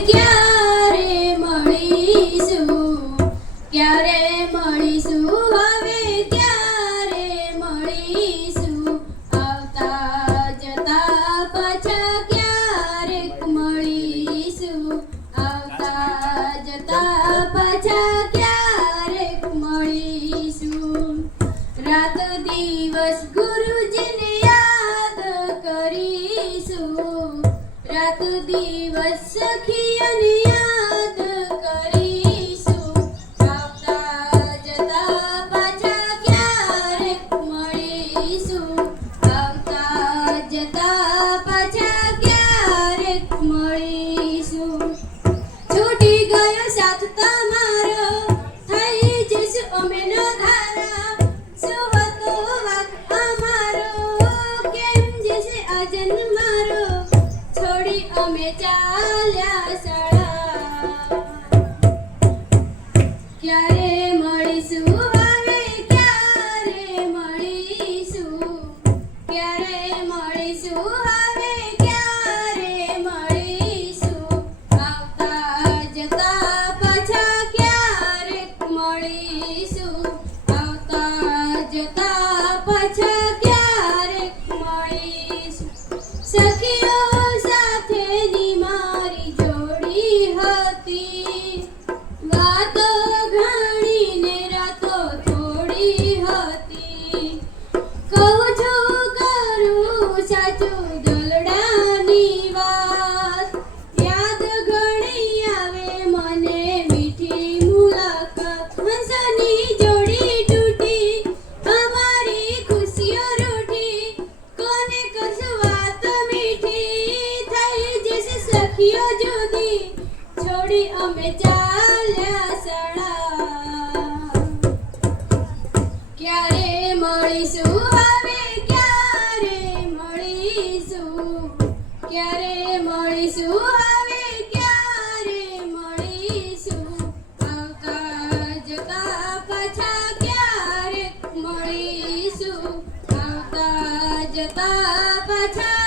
ક્યારે મળીશું, ક્યારે મળીશું, હવે ક્યારે મળીશું, આવતા જતા પાછા ક્યારેક મળીશું, આવતા જતા પાછા ક્યારેક મળીશું. રાત દિવસ ગુરુજીને યાદ કરીશું, રાત દિવસ સખીઓને યાદ કરીશું, આવતા જતા પાછા ક્યારેક મળીશું, આવતા જતા પાછા ક્યારેક મળીશું. છૂટી ગયો સાથ તમારો, થઈ જશું અમે ન ધારા, શું હતો વાક અમારો, કેમ જશે આ જન્મ મારો, છોડી અમે ચાલ્યા શાળા. ક્યારે મળીશું, હવે ક્યારે મળીશું, ક્યારે મળીશું, હવે ક્યારે મળીશું, આવતા જતા પાછા ક્યારેક મળીશું, આવતા જતા પાછા ક્યારેક મળીશું. સખીઓ સાથેની મારી જોડી હતી, વાતો ઘણી ને રાતો થોડી હતી, કહું છું કરું સાચું દલડાની વાત, યાદ ઘણી આવે મને મીઠી મુલાકાત. હંસની જોડી તૂટી, અમારી ખુશીઓ રૂઠી, કોને કરશું વાત મીઠી, થઈ જશે સખીઓ જુદી, છોડી અમે ચાલ્યા શાળા. ક્યારે મળીશું, હવે ક્યારે મળીશું, ક્યારે મળીશું, હવે ક્યારે મળીશું, આવતા જતા પાછા ક્યારેક મળીશું, આવતા જતા પાછા